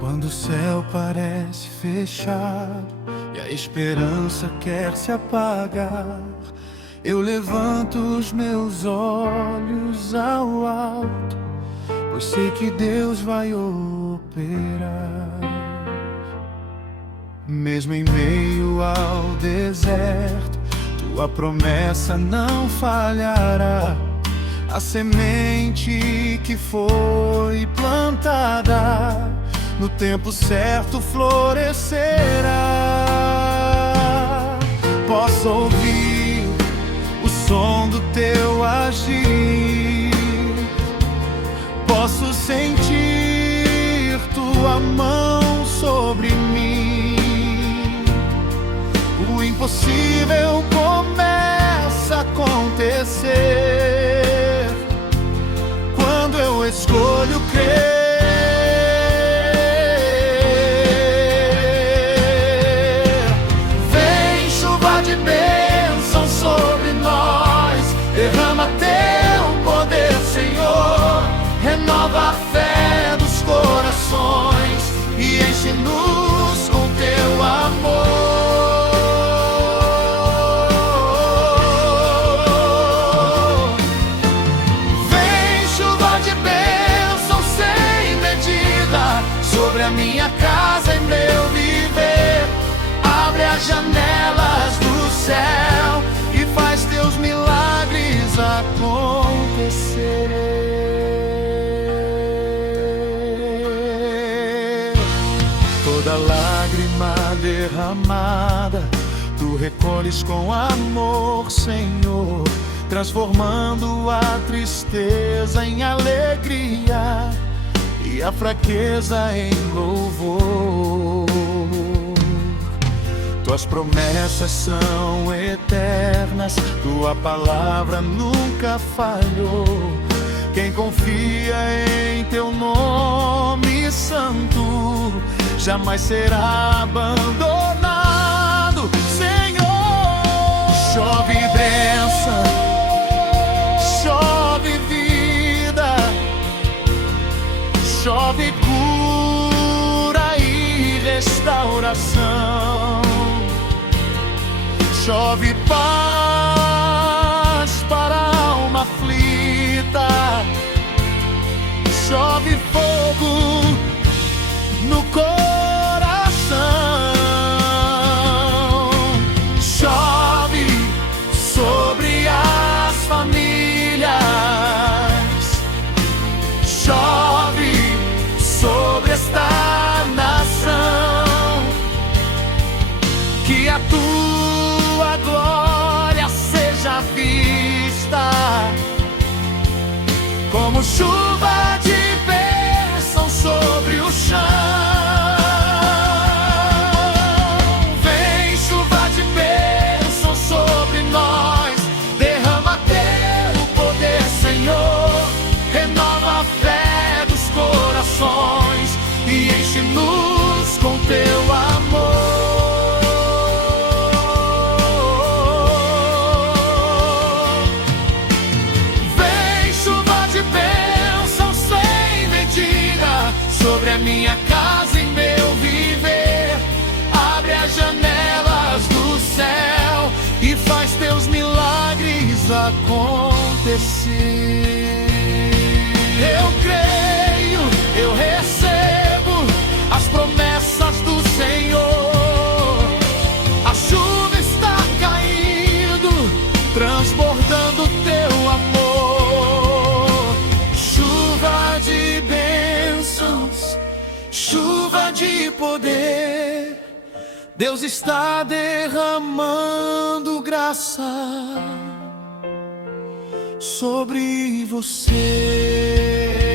Quando o céu parece fechar e a esperança quer se apagar, eu levanto os meus olhos ao alto, pois sei que Deus vai operar. Mesmo em meio ao deserto, tua promessa não falhará. A semente que foi plantada no tempo certo florescerá. Posso ouvir o som do teu agir, posso sentir tua mão sobre mim. O impossível começa a acontecer quando eu escolho crer. Vem chuva de bênção sobre nós, derrama teu poder, Senhor. Renova a fé dos corações e enche-nos com teu amor. Sobre a minha casa e meu viver, abre as janelas do céu e faz teus milagres acontecer. Toda lágrima derramada tu recolhes com amor, Senhor, transformando a tristeza em alegria e a fraqueza em louvor. Tuas promessas são eternas, tua palavra nunca falhou. Quem confia em teu nome santo jamais será abandonado, Senhor. Chove bênção, chove vida, chove cura e restauração, chove paz para a alma aflita, chove fogo no coração, chove sobre as famílias, chove sobre esta nação, que a tua glória seja vista como chuva de bênção sobre o chão. Vem chuva de bênção sobre nós, derrama teu poder, Senhor, renova a fé dos corações e enche-nos com teu amor. Vem chuva de bênção sem medida sobre a minha casa e meu viver, abre as janelas do céu e faz teus milagres acontecer. Eu creio, eu recebo as promessas do Senhor. A chuva está caindo, transbordando teu amor. Chuva de bênçãos, chuva de poder, Deus está derramando graça sobre você.